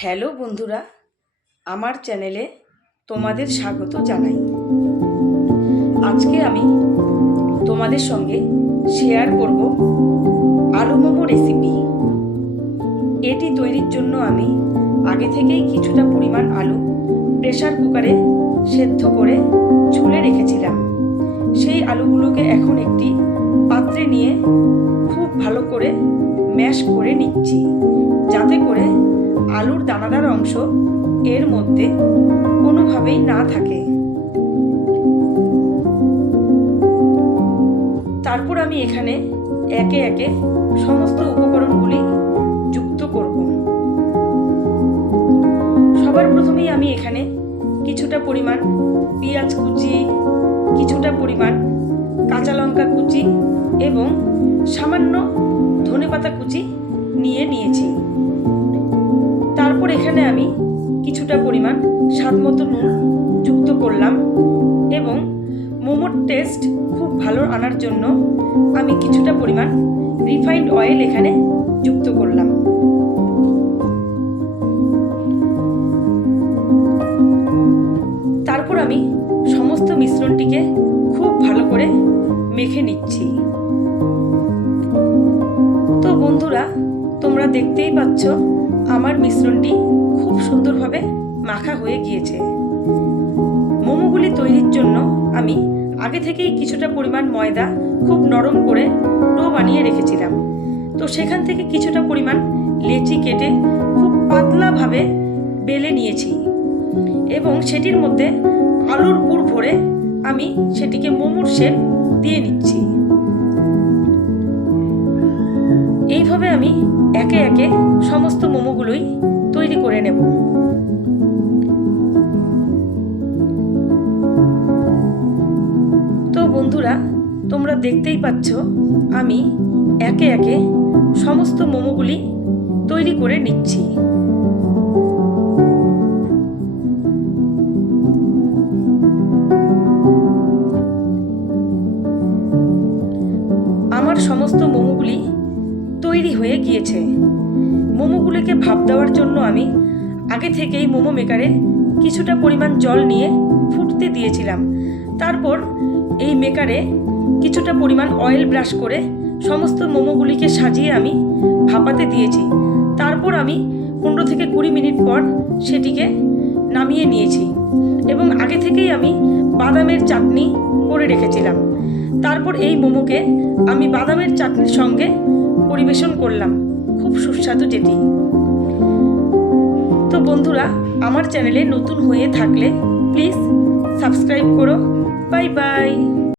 Hello বন্ধুরা, আমার চ্যানেলে তোমাদের স্বাগত জানাই। আজকে আমি তোমাদের সঙ্গে শেয়ার করব আলু মোমো রেসিপি। এটি তৈরির জন্য আমি আগে থেকেই কিছুটা পরিমাণ আলু প্রেসার কুকারে সেদ্ধ করে ছুলে রেখেছিলাম। সেই আলুগুলোকে এখন একটি পাত্রে নিয়ে খুব ভালো করে ম্যাশ করে নিচ্ছি, যাতে করে আলুর দানাদার অংশ এর মধ্যে কোনোভাবেই না থাকে। তারপর আমি এখানে একে একে সমস্ত উপকরণগুলি যুক্ত করব। সবার প্রথমেই আমি এখানে কিছুটা পরিমাণ পেঁয়াজ কুচি, কিছুটা পরিমাণ কাঁচা লঙ্কা কুচি এবং সামান্য ধনেপাতা কুচি নিয়েছি। তারপর এখানে আমি কিছুটা পরিমাণ স্বাদমতো নুন যুক্ত করলাম এবং মোমোর টেস্ট খুব ভালো আনার জন্য আমি কিছুটা পরিমাণ রিফাইন্ড অয়েল এখানে যুক্ত করলাম। তারপর আমি সমস্ত মিশ্রণটিকে খুব ভালো করে মেখে নিচ্ছি। তো বন্ধুরা, তোমরা দেখতেই পাচ্ছ আমার মিশ্রণটি খুব সুন্দরভাবে মাখা হয়ে গিয়েছে। মোমোগুলি তৈরির জন্য আমি আগে থেকেই কিছুটা পরিমাণ ময়দা খুব নরম করে ডো বানিয়ে রেখেছিলাম। তো সেখান থেকে কিছুটা পরিমাণ লেচি কেটে খুব পাতলাভাবে বেলে নিয়েছি এবং সেটির মধ্যে আলুর পুর ভরে আমি সেটিকে মোমোর শেপ দিয়ে নিচ্ছি। এইভাবে আমি একে একে সমস্ত মোমোগুলোই তৈরি করে নেব। তো বন্ধুরা, তোমরা দেখতেই পাচ্ছ আমি একে একে সমস্ত মোমোগুলি তৈরি করে নিচ্ছি। আমার সমস্ত মোমোগুলি তৈরি হয়ে গিয়েছে। মোমোগুলিকে ভাপ দেওয়ার জন্য আমি আগে থেকেই মোমো মেকারে কিছুটা পরিমাণ জল নিয়ে ফুটতে দিয়েছিলাম। তারপর এই মেকারে কিছুটা পরিমাণ অয়েল ব্রাশ করে সমস্ত মোমোগুলিকে সাজিয়ে আমি ভাপাতে দিয়েছি। তারপর আমি 15 থেকে 20 মিনিট পর সেটিকে নামিয়ে নিয়েছি এবং আগে থেকেই আমি বাদামের চাটনি করে রেখেছিলাম। তারপর এই মোমোকে আমি বাদামের চাটনির সঙ্গে পরিবেশন করলাম, খুব সুস্বাদু যেটি। তো বন্ধুরা, আমার চ্যানেলে নতুন হয়ে থাকলে প্লিজ সাবস্ক্রাইব করো। Bye bye.